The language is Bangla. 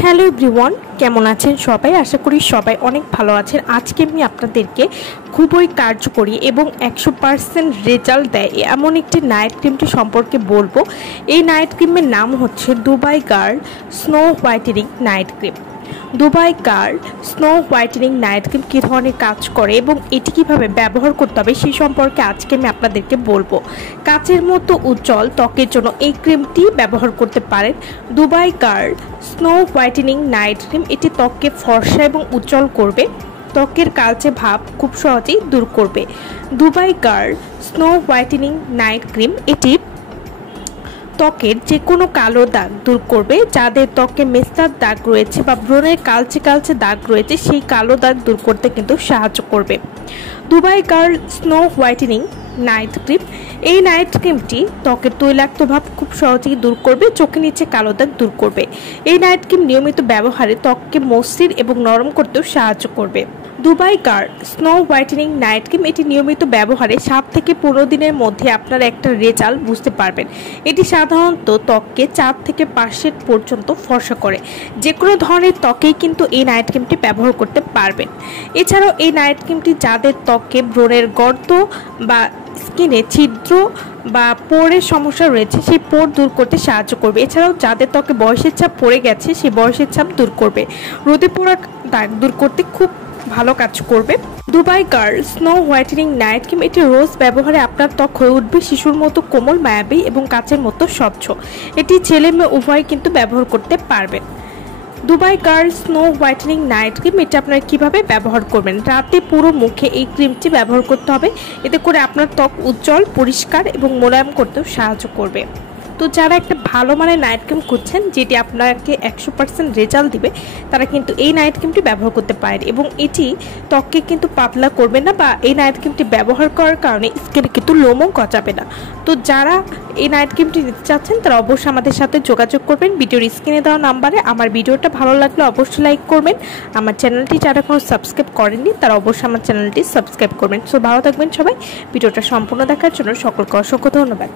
হ্যালো এভরিওয়ান, কেমন আছেন সবাই? আশা করি সবাই অনেক ভালো আছেন। আজকে আমি আপনাদেরকে খুবই কার্যকরী এবং 100% রেজাল্ট দেয় এমন একটি নাইট ক্রিমটি সম্পর্কে বলবো। এই নাইট ক্রিমের নাম হচ্ছে Dubai girl snow whitening night cream. Dubai girl snow whitening night cream কী ধরনের কাজ করে এবং এটি কীভাবে ব্যবহার করতে হবে সেই সম্পর্কে আজকে আমি আপনাদেরকে বলবো। কাচের মতো উজ্জ্বল ত্বকের জন্য এই ক্রিমটি ব্যবহার করতে পারেন। Dubai girl snow whitening night cream এটি ত্বককে ফর্সা এবং উজ্জ্বল করবে, ত্বকের কালচে ভাব খুব সহজেই দূর করবে। Dubai girl snow whitening night cream এটি ত্বকের যে কোনো কালো দাগ দূর করবে। যাদের ত্বকে মেস্তার দাগ রয়েছে বা ব্রণের কালচে কালচে দাগ রয়েছে সেই কালো দাগ দূর করতে কিন্তু সাহায্য করবে Dubai girl snow whitening night cream. এই নাইট ক্রিমটি ত্বকের তৈলাক্ত ভাব খুব সহজেই দূর করবে, চোখের নিচে কালো দাগ দূর করবে। এই নাইট ক্রিম নিয়মিত ব্যবহারে ত্বককে মসৃণ এবং নরম করতেও সাহায্য করবে। Dubai girl snow whitening night cream এটি নিয়মিত ব্যবহারে 7 থেকে 15 দিনের মধ্যে আপনারা একটা রেজাল্ট বুঝতে পারবেন। এটি সাধারণত ত্বককে 4 থেকে 5 পর্যন্ত ফর্সা করে। যে কোনো ধরনের ত্বকেই কিন্তু এই নাইট ক্রিমটি ব্যবহার করতে পারবেন। এছাড়াও এই নাইট ক্রিমটি যাদের ত্বকে ব্রণের গর্ত বা স্কিনে ছিদ্র বা পোরের সমস্যা রয়েছে সেই পোর দূর করতে সাহায্য করবে। এছাড়াও যাদের ত্বকে বয়সের ছাপ পড়ে গেছে সেই বয়সের ছাপ দূর করবে, রোদে পোড়া দাগ দূর করতে খুব ভালো কাজ করবে। Dubai girl snow whitening night cream এটি রোজ ব্যবহারে আপনার ত্বক হয়ে উঠবে শিশুর মতো কোমল, মায়াবী এবং কাচের মতো স্বচ্ছ। এটি ছেলে মেয়ে উভয় কিন্তু ব্যবহার করতে পারবেন। Dubai girl snow whitening night cream এটা আপনারা কীভাবে ব্যবহার করবেন? রাতে পুরো মুখে এই ক্রিমটি ব্যবহার করতে হবে, এতে করে আপনার ত্বক উজ্জ্বল, পরিষ্কার এবং মোলায়েম করতেও সাহায্য করবে। তো যারা একটা ভালো মানের নাইট ক্রিম খুঁজছেন যেটি আপনাকে 100% রেজাল্ট দিবে তারা কিন্তু এই নাইট ক্রিমটি ব্যবহার করতে পারেন এবং এটি ত্বককে কিন্তু পাতলা করবে না বা এই নাইট ক্রিমটি ব্যবহার করার কারণে স্কিনে কিন্তু লোমও গজাবে না। তো যারা এই নাইট ক্রিমটি নিতে চাচ্ছেন তারা অবশ্যই আমাদের সাথে যোগাযোগ করবেন ভিডিওর স্ক্রিনে দেওয়া নাম্বারে। আমার ভিডিওটা ভালো লাগলে অবশ্যই লাইক করবেন। আমার চ্যানেলটি যারা এখনো সাবস্ক্রাইব করেননি তারা অবশ্যই আমার চ্যানেলটি সাবস্ক্রাইব করবেন। সো ভালো থাকবেন সবাই। ভিডিওটা সম্পূর্ণ দেখার জন্য সকলকে অসংখ্য ধন্যবাদ।